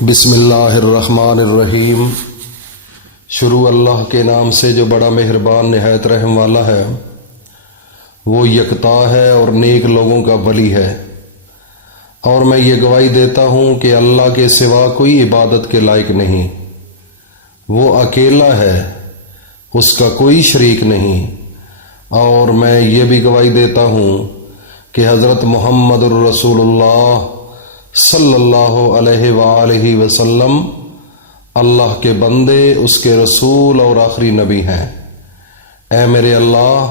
بسم اللہ الرحمن الرحیم۔ شروع اللہ کے نام سے جو بڑا مہربان نہایت رحم والا ہے۔ وہ یکتا ہے اور نیک لوگوں کا ولی ہے، اور میں یہ گواہی دیتا ہوں کہ اللہ کے سوا کوئی عبادت کے لائق نہیں۔ وہ اکیلا ہے، اس کا کوئی شریک نہیں۔ اور میں یہ بھی گواہی دیتا ہوں کہ حضرت محمد الرسول اللہ صلی اللہ علیہ وآلہ وسلم اللہ کے بندے، اس کے رسول اور آخری نبی ہیں۔ اے میرے اللہ،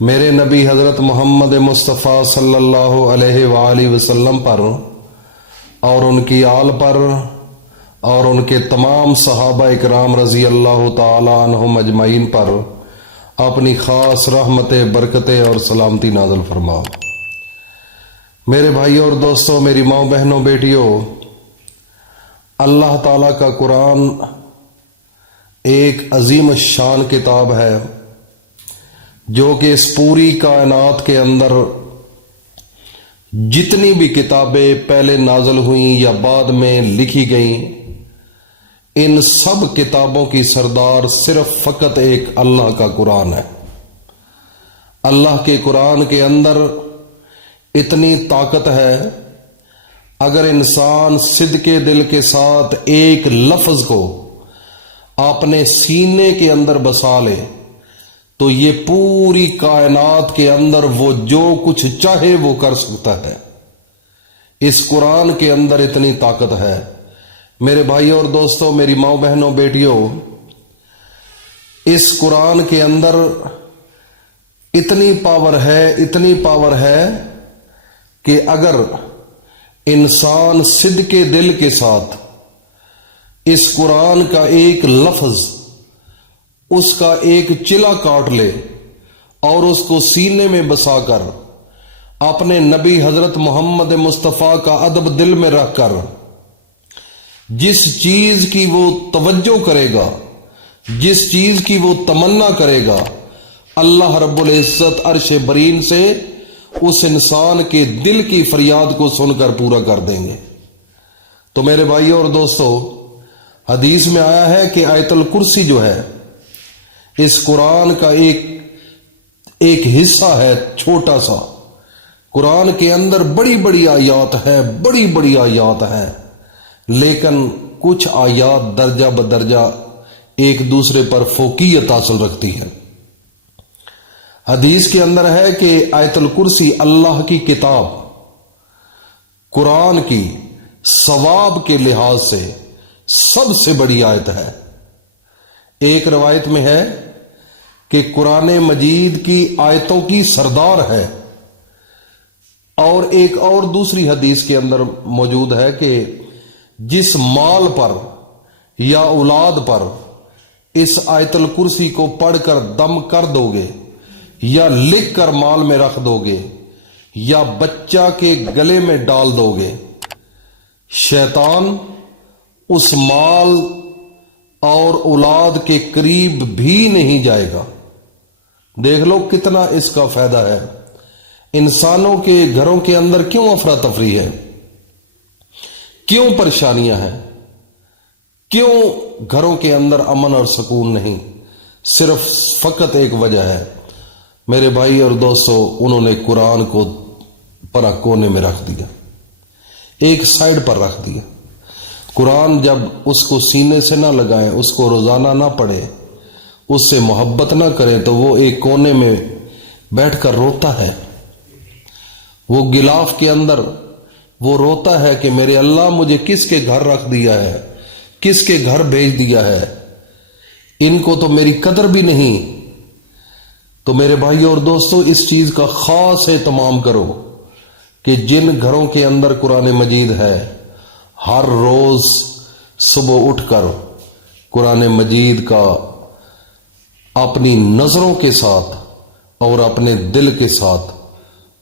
میرے نبی حضرت محمد مصطفیٰ صلی اللہ علیہ وآلہ وسلم پر اور ان کی آل پر اور ان کے تمام صحابہ اکرام رضی اللہ تعالی عنہم اجمعین پر اپنی خاص رحمتیں، برکتیں اور سلامتی نازل فرماؤ۔ میرے بھائیوں اور دوستوں، میری ماں بہنوں، بیٹیوں، اللہ تعالیٰ کا قرآن ایک عظیم الشان کتاب ہے جو کہ اس پوری کائنات کے اندر جتنی بھی کتابیں پہلے نازل ہوئیں یا بعد میں لکھی گئیں، ان سب کتابوں کی سردار صرف فقط ایک اللہ کا قرآن ہے۔ اللہ کے قرآن کے اندر اتنی طاقت ہے، اگر انسان صدقے دل کے ساتھ ایک لفظ کو اپنے سینے کے اندر بسا لے تو یہ پوری کائنات کے اندر وہ جو کچھ چاہے وہ کر سکتا ہے۔ اس قرآن کے اندر اتنی طاقت ہے۔ میرے بھائیوں اور دوستوں، میری ماں بہنوں، بیٹیوں، اس قرآن کے اندر اتنی پاور ہے کہ اگر انسان صدقے دل کے ساتھ اس قرآن کا ایک لفظ، اس کا ایک چلا کاٹ لے اور اس کو سینے میں بسا کر اپنے نبی حضرت محمد مصطفیٰ کا ادب دل میں رکھ کر جس چیز کی وہ توجہ کرے گا، جس چیز کی وہ تمنا کرے گا، اللہ رب العزت عرش برین سے اس انسان کے دل کی فریاد کو سن کر پورا کر دیں گے۔ تو میرے بھائیوں اور دوستوں، حدیث میں آیا ہے کہ آیت الکرسی جو ہے اس قرآن کا ایک حصہ ہے، چھوٹا سا۔ قرآن کے اندر بڑی بڑی آیات ہیں، لیکن کچھ آیات درجہ بدرجہ ایک دوسرے پر فوقیت حاصل رکھتی ہے۔ حدیث کے اندر ہے کہ آیت الکرسی اللہ کی کتاب قرآن کی ثواب کے لحاظ سے سب سے بڑی آیت ہے۔ ایک روایت میں ہے کہ قرآن مجید کی آیتوں کی سردار ہے، اور ایک اور دوسری حدیث کے اندر موجود ہے کہ جس مال پر یا اولاد پر اس آیت الکرسی کو پڑھ کر دم کر دو گے یا لکھ کر مال میں رکھ دو گے یا بچہ کے گلے میں ڈال دو گے، شیطان اس مال اور اولاد کے قریب بھی نہیں جائے گا۔ دیکھ لو کتنا اس کا فائدہ ہے۔ انسانوں کے گھروں کے اندر کیوں افراتفری ہے، کیوں پریشانیاں ہیں، کیوں گھروں کے اندر امن اور سکون نہیں؟ صرف فقط ایک وجہ ہے میرے بھائی اور دوستو، انہوں نے قرآن کو پرا کونے میں رکھ دیا، ایک سائیڈ پر رکھ دیا۔ قرآن جب اس کو سینے سے نہ لگائیں، اس کو روزانہ نہ پڑھیں، اس سے محبت نہ کریں، تو وہ ایک کونے میں بیٹھ کر روتا ہے۔ وہ غلاف کے اندر وہ روتا ہے کہ میرے اللہ مجھے کس کے گھر رکھ دیا ہے، کس کے گھر بھیج دیا ہے، ان کو تو میری قدر بھی نہیں۔ تو میرے بھائیوں اور دوستوں، اس چیز کا خاص اہتمام کرو کہ جن گھروں کے اندر قرآن مجید ہے، ہر روز صبح اٹھ کر قرآن مجید کا اپنی نظروں کے ساتھ اور اپنے دل کے ساتھ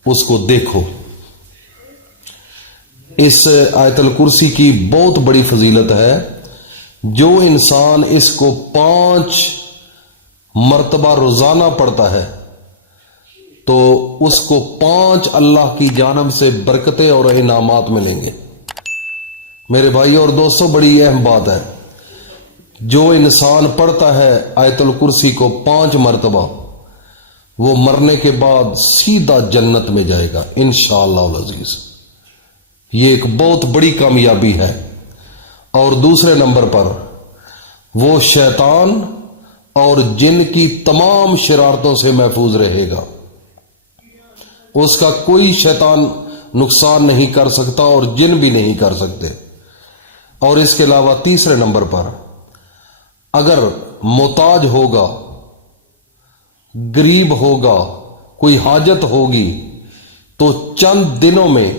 اس کو دیکھو۔ اس آیت الکرسی کی بہت بڑی فضیلت ہے۔ جو انسان اس کو 5 مرتبہ روزانہ پڑھتا ہے تو اس کو 5 اللہ کی جانب سے برکتیں اور انعامات ملیں گے۔ میرے بھائی اور دوستوں بڑی اہم بات ہے، جو انسان پڑھتا ہے آیت الکرسی کو 5 مرتبہ، وہ مرنے کے بعد سیدھا جنت میں جائے گا انشاءاللہ العزیز۔ یہ ایک بہت بڑی کامیابی ہے۔ اور دوسرے نمبر پر وہ شیطان اور جن کی تمام شرارتوں سے محفوظ رہے گا، اس کا کوئی شیطان نقصان نہیں کر سکتا اور جن بھی نہیں کر سکتے۔ اور اس کے علاوہ تیسرے نمبر پر اگر محتاج ہوگا، غریب ہوگا، کوئی حاجت ہوگی، تو چند دنوں میں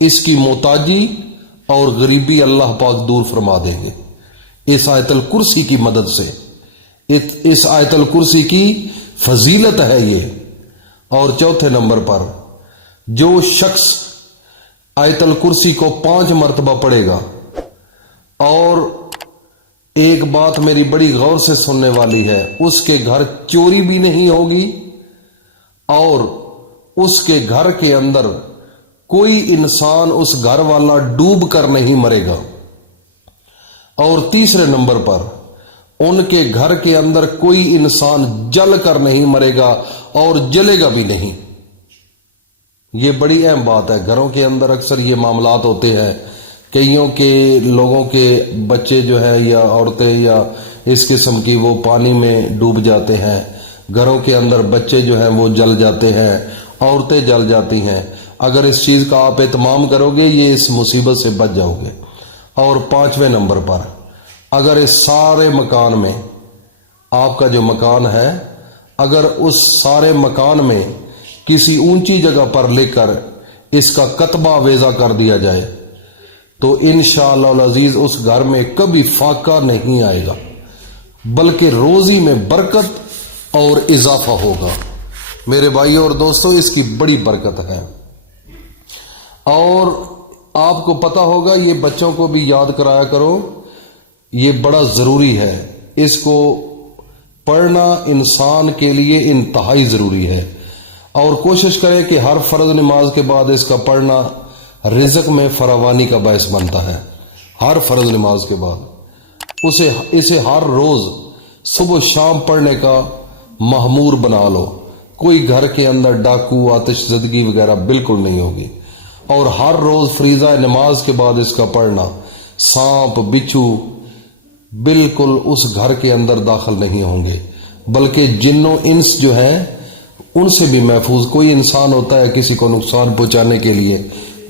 اس کی محتاجی اور غریبی اللہ پاک دور فرما دیں گے اس آیت الکرسی کی مدد سے۔ اس آیت الکرسی کی فضیلت ہے یہ۔ اور چوتھے نمبر پر جو شخص آیت الکرسی کو 5 مرتبہ پڑھے گا، اور ایک بات میری بڑی غور سے سننے والی ہے، اس کے گھر چوری بھی نہیں ہوگی اور اس کے گھر کے اندر کوئی انسان اس گھر والا ڈوب کر نہیں مرے گا۔ اور تیسرے نمبر پر ان کے گھر کے اندر کوئی انسان جل کر نہیں مرے گا اور جلے گا بھی نہیں۔ یہ بڑی اہم بات ہے۔ گھروں کے اندر اکثر یہ معاملات ہوتے ہیں، کئیوں کے لوگوں کے بچے جو ہے یا عورتیں یا اس قسم کی وہ پانی میں ڈوب جاتے ہیں، گھروں کے اندر بچے جو ہیں وہ جل جاتے ہیں، عورتیں جل جاتی ہیں۔ اگر اس چیز کا آپ اہتمام کرو گے، یہ اس مصیبت سے بچ جاؤ گے۔ اور 5ویں نمبر پر اگر اس سارے مکان میں، آپ کا جو مکان ہے، اگر اس سارے مکان میں کسی اونچی جگہ پر لے کر اس کا کتبہ ویزا کر دیا جائے، تو انشاءاللہ العزیز اس گھر میں کبھی فاقہ نہیں آئے گا، بلکہ روزی میں برکت اور اضافہ ہوگا۔ میرے بھائی اور دوستوں، اس کی بڑی برکت ہے۔ اور آپ کو پتا ہوگا، یہ بچوں کو بھی یاد کرایا کرو، یہ بڑا ضروری ہے۔ اس کو پڑھنا انسان کے لیے انتہائی ضروری ہے، اور کوشش کریں کہ ہر فرض نماز کے بعد اس کا پڑھنا رزق میں فراوانی کا باعث بنتا ہے۔ ہر فرض نماز کے بعد اسے ہر روز صبح شام پڑھنے کا مہمور بنا لو۔ کوئی گھر کے اندر ڈاکو، آتش زدگی وغیرہ بالکل نہیں ہوگی۔ اور ہر روز فریضہ نماز کے بعد اس کا پڑھنا، سانپ بچھو بالکل اس گھر کے اندر داخل نہیں ہوں گے، بلکہ جن و انس جو ہیں ان سے بھی محفوظ۔ کوئی انسان ہوتا ہے کسی کو نقصان پہنچانے کے لیے،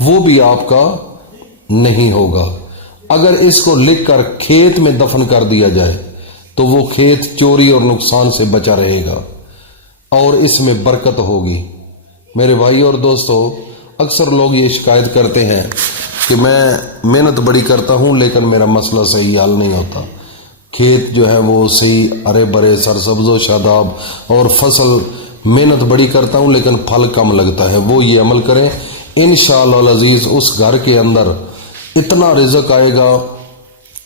وہ بھی آپ کا نہیں ہوگا۔ اگر اس کو لکھ کر کھیت میں دفن کر دیا جائے تو وہ کھیت چوری اور نقصان سے بچا رہے گا اور اس میں برکت ہوگی۔ میرے بھائی اور دوستو، اکثر لوگ یہ شکایت کرتے ہیں کہ میں محنت بڑی کرتا ہوں لیکن میرا مسئلہ صحیح حل نہیں ہوتا، کھیت جو ہے وہ صحیح ہرے بھرے سرسبز و شاداب، اور فصل محنت بڑی کرتا ہوں لیکن پھل کم لگتا ہے۔ وہ یہ عمل کریں، انشاءاللہ العزیز اس گھر کے اندر اتنا رزق آئے گا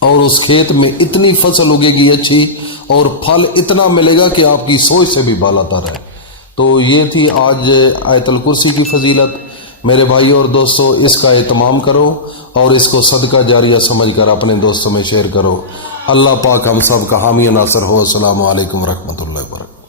اور اس کھیت میں اتنی فصل اگے گی اچھی، اور پھل اتنا ملے گا کہ آپ کی سوچ سے بھی بالا تر ہے۔ تو یہ تھی آج آیت الکرسی کی فضیلت۔ میرے بھائی اور دوستو، اس کا اہتمام کرو اور اس کو صدقہ جاریہ سمجھ کر اپنے دوستوں میں شیئر کرو۔ اللہ پاک ہم سب کا حامی و ناصر ہو۔ السلام علیکم ورحمۃ اللہ وبرکاتہ۔